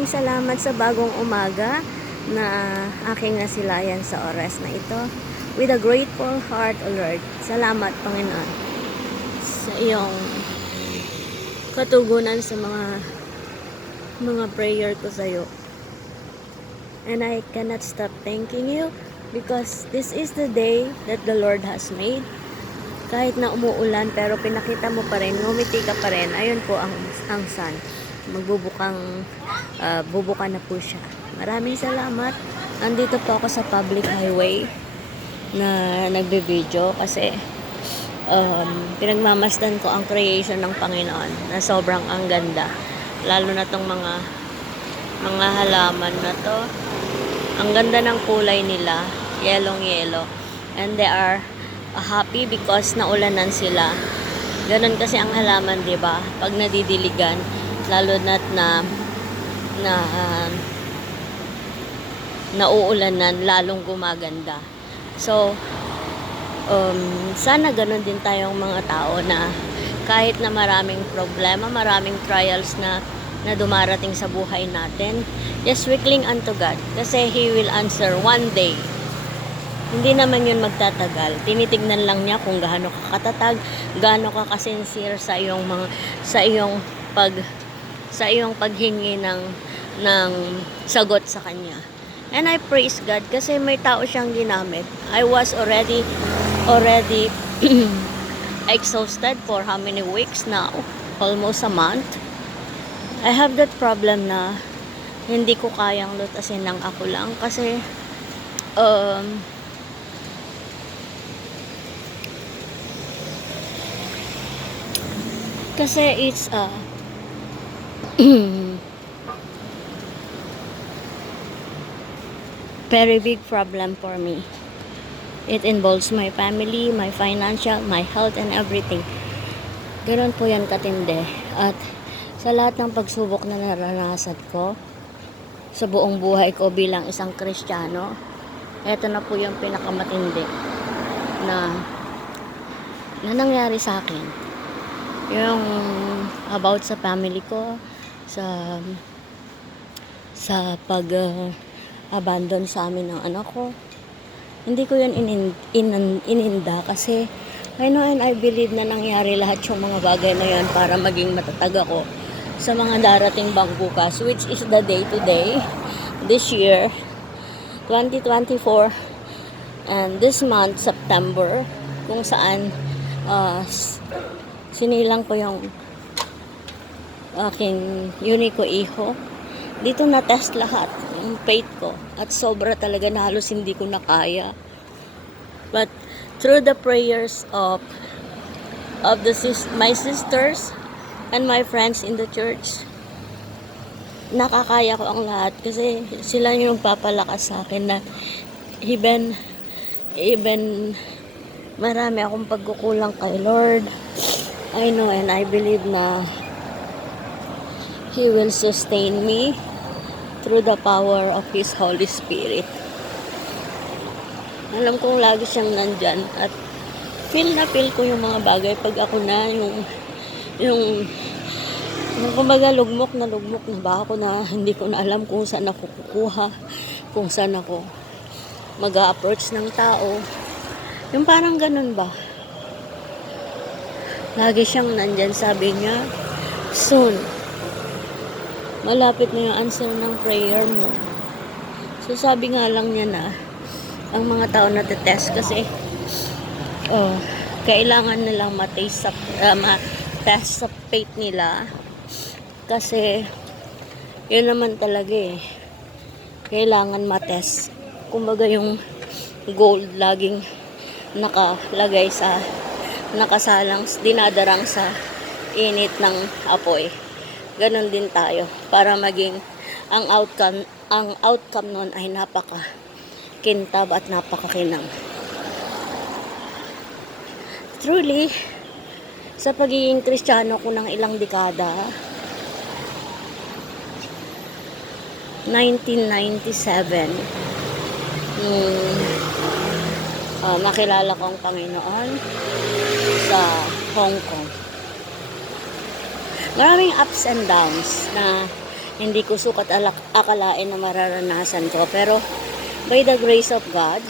maraming salamat sa bagong umaga na aking nasilayan sa oras na ito. With a grateful heart, O Lord. Salamat, Panginoon, sa iyong katugunan sa mga prayer ko sa iyo. And I cannot stop thanking you because this is the day that the Lord has made. Kahit na umuulan, pero pinakita mo pa rin, ngumiti ka pa rin. Ayun po ang sun. Bubuka na po siya. Maraming salamat. Andito po ako sa public highway na nagbe-video kasi pinagmamasdan ko ang creation ng Panginoon na sobrang ang ganda. Lalo na tong mga halaman na to. Ang ganda ng kulay nila, yellow. And they are happy because naulanan sila. Ganon kasi ang halaman, 'di ba? Pag nadidiligan, lalo na't nauulanan, lalong gumaganda. So, sana ganon din tayong mga tao na kahit na maraming problema, maraming trials na dumarating sa buhay natin, just we cling unto God kasi He will answer one day. Hindi naman yun magtatagal. Tinitignan lang niya kung gaano ka katatag, gaano ka kasincere sa iyong paghingi ng sagot sa kanya. And I praise God kasi may tao siyang ginamit. I was already exhausted for how many weeks now? Almost a month. I have that problem na hindi ko kayang lutasin ng ako lang kasi it's very big problem for me. It involves my family, my financial, my health and everything. Ganoon po yan katindi. At sa lahat ng pagsubok na naranasan ko sa buong buhay ko bilang isang Kristiyano, eto na po yung pinakamatindi na nangyari sa akin. Yung about sa family ko, sa pag-abandon sa amin ng anak ko. Hindi ko yun ininda kasi I know and I believe na nangyari lahat yung mga bagay na yun para maging matatag ako sa mga darating bang bukas, which is the day today, this year, 2024, and this month, September, kung saan sinilang ko yung aking unique iho. Dito na-test lahat yung faith ko at sobra talaga na halos hindi ko na kaya. But through the prayers of my sisters and my friends in the church, nakakaya ko ang lahat kasi sila yung papalakas sa akin na even marami akong pagkukulang kay Lord. I know and I believe na He will sustain me through the power of His Holy Spirit. Alam kong lagi siyang nandyan at feel ko yung mga bagay pag ako na yung kumbaga lugmok na ba ako na hindi ko na alam kung saan ako kukuha, kung saan ako mag-a-approach ng tao. Yung parang ganun ba? Lagi siyang nandyan, sabi niya, soon, malapit na yung answer ng prayer mo. So sabi nga lang niya na, ang mga tao na test kasi, kailangan nilang matest sa faith nila. Kasi, yun naman talaga kailangan matest. Kumbaga yung gold laging nakasalang, dinadarang sa init ng apoy. Ganon din tayo para maging ang outcome nun ay napaka-kintab at napakakinang. Truly, sa pagiging Kristiyano ko ng ilang dekada, 1997, nakilala ko ang Panginoon sa Hong Kong. Maraming ups and downs na Hindi ko sukat akalain na mararanasan ko. Pero, by the grace of God,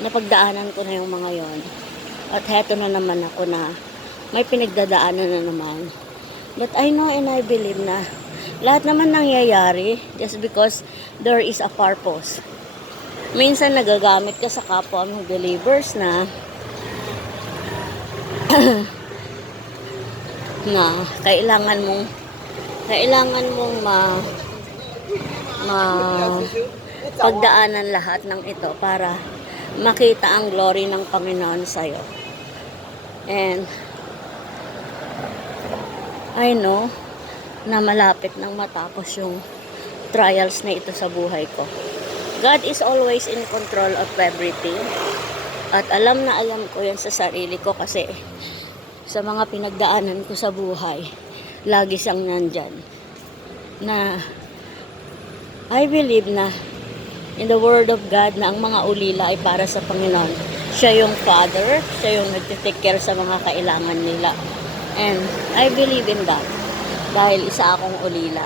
napagdaanan ko na yung mga yon. At heto na naman ako na may pinagdadaanan na naman. But I know and I believe na lahat naman nangyayari just because there is a purpose. Minsan nagagamit ka sa kapwa mong believers na na kailangan mong pagdaanan lahat ng ito para makita ang glory ng Panginoon sa'yo. And I know na malapit nang matapos yung trials na ito sa buhay ko. God is always in control of everything. At alam na alam ko yan sa sarili ko kasi sa mga pinagdaanan ko sa buhay, lagi siyang nandyan. Na I believe na in the Word of God na ang mga ulila ay para sa Panginoon. Siya yung Father, siya yung nagtitake care sa mga kailangan nila. And I believe in that dahil isa akong ulila.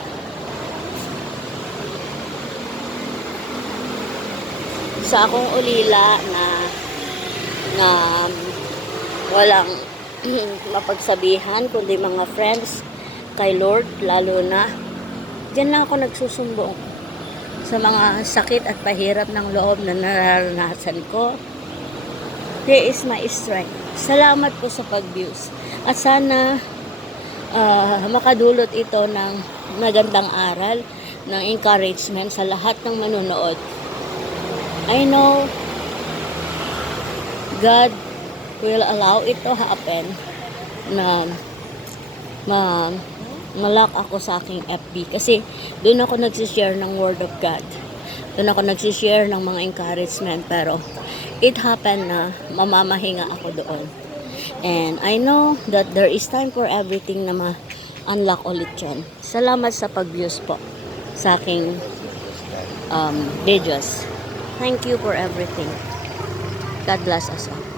Isa akong ulila na walang mapagsabihan kundi mga friends kay Lord, lalo na diyan lang ako nagsusumbong sa mga sakit at pahirap ng loob na nararanasan ko. He is my strength. Salamat po sa pag-views. At sana makadulot ito ng magandang aral, ng encouragement sa lahat ng manonood. I know God will allow it to happen na malak ako sa aking FB kasi doon ako nagsishare ng Word of God. Doon ako nagsishare ng mga encouragement, pero it happened na mamamahinga ako doon. And I know that there is time for everything na ma-unlock ulit yun. Salamat sa pag-views po sa aking videos. Thank you for everything. God bless us all.